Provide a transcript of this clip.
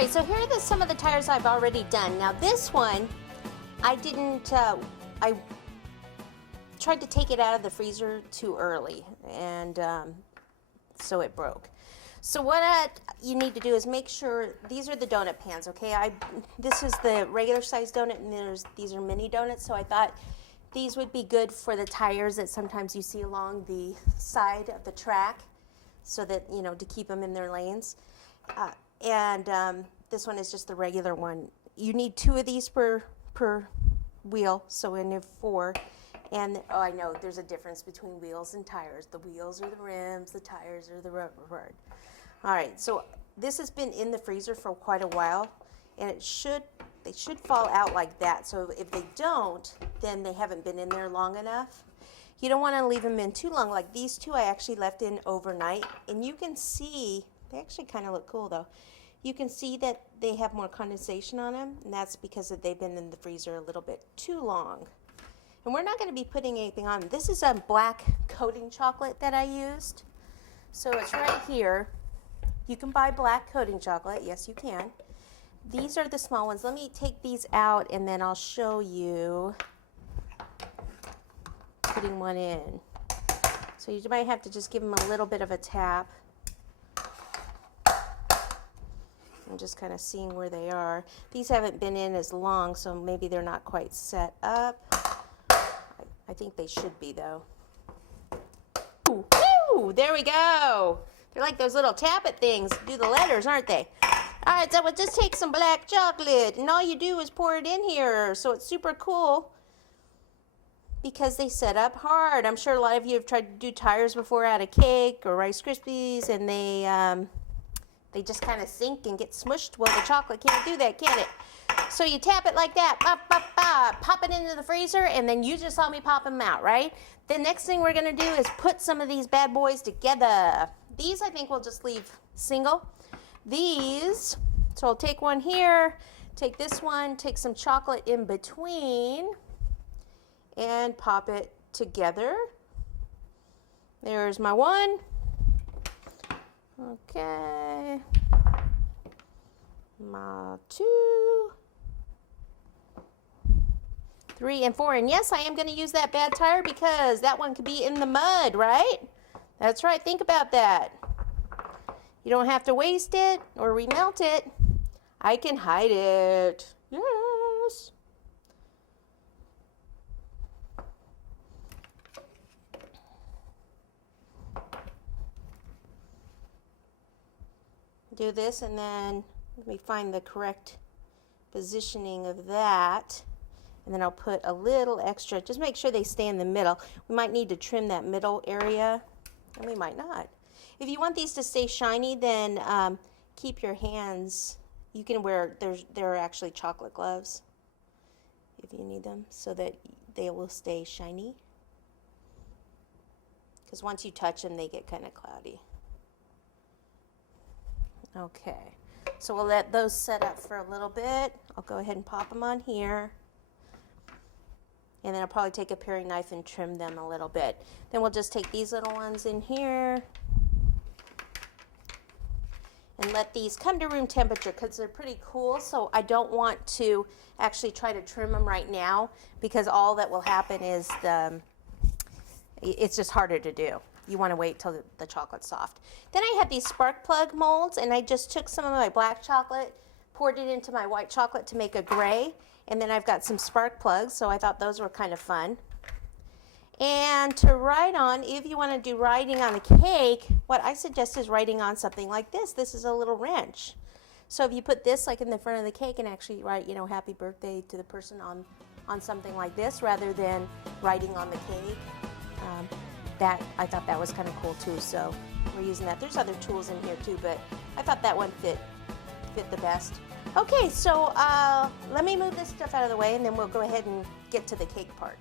right, so here are some of the tires I've already done. Now this one, I didn't, I tried to take it out of the freezer too early, and so it broke. So what you need to do is make sure, these are the donut pans, okay? This is the regular size donut, and these are mini donuts, so I thought these would be good for the tires that sometimes you see along the side of the track, so that, you know, to keep them in their lanes. This one is just the regular one. You need 2 of these per wheel, so in there 4. And, oh, I know, there's a difference between wheels and tires. The wheels are the rims, the tires are the rubber part. All right, so this has been in the freezer for quite a while, and they should fall out like that. So if they don't, then they haven't been in there long enough. You don't want to leave them in too long. Like these 2 I actually left in overnight, and you can see, they actually kind of look cool though. You can see that they have more condensation on them, and that's because they've been in the freezer a little bit too long. And we're not going to be putting anything on. This is a black coating chocolate that I used. So it's right here. You can buy black coating chocolate. Yes, you can. These are the small ones. Let me take these out, and then I'll show you putting one in. So you might have to just give them a little bit of a tap. I'm just kind of seeing where they are. These haven't been in as long, so maybe they're not quite set up. I think they should be, though. Ooh, woo, there we go. They're like those little tap-it things. Do the letters, aren't they? All right, so we'll just take some black chocolate, and all you do is pour it in here. So it's super cool because they set up hard. I'm sure a lot of you have tried to do tires before out of cake or Rice Krispies, and they just kind of sink and get smushed. Well, the chocolate can't do that, can it? So you tap it like that, pop, pop, pop, pop it into the freezer, and then you just saw me pop them out, right? The next thing we're gonna do is put some of these bad boys together. These I think we'll just leave single. These, so I'll take one here, take this one, take some chocolate in between, and pop it together. There's my one. Okay, my 2, 3, and 4. And yes, I am going to use that bad tire because that one could be in the mud, right? That's right. Think about that. You don't have to waste it or remelt it. I can hide it. Yes. Do this, and then let me find the correct positioning of that, and then I'll put a little extra. Just make sure they stay in the middle. We might need to trim that middle area, and we might not. If you want these to stay shiny, then keep your hands. You can wear, there are actually chocolate gloves if you need them, so that they will stay shiny, because once you touch them, they get kind of cloudy. Okay, so we'll let those set up for a little bit. I'll go ahead and pop them on here. And then I'll probably take a paring knife and trim them a little bit. Then we'll just take these little ones in here and let these come to room temperature because they're pretty cool. So I don't want to actually try to trim them right now because all that will happen is it's just harder to do. You want to wait till the chocolate's soft. Then I had these spark plug molds, and I just took some of my black chocolate, poured it into my white chocolate to make a gray, and then I've got some spark plugs, so I thought those were kind of fun. And to write on, if you want to do writing on a cake, what I suggest is writing on something like this. This is a little wrench. So if you put this like in the front of the cake and actually write, you know, happy birthday to the person on something like this rather than writing on the cake, I thought that was kind of cool too, so we're using that. There's other tools in here too, but I thought that one fit the best. Okay, so let me move this stuff out of the way, and then we'll go ahead and get to the cake part.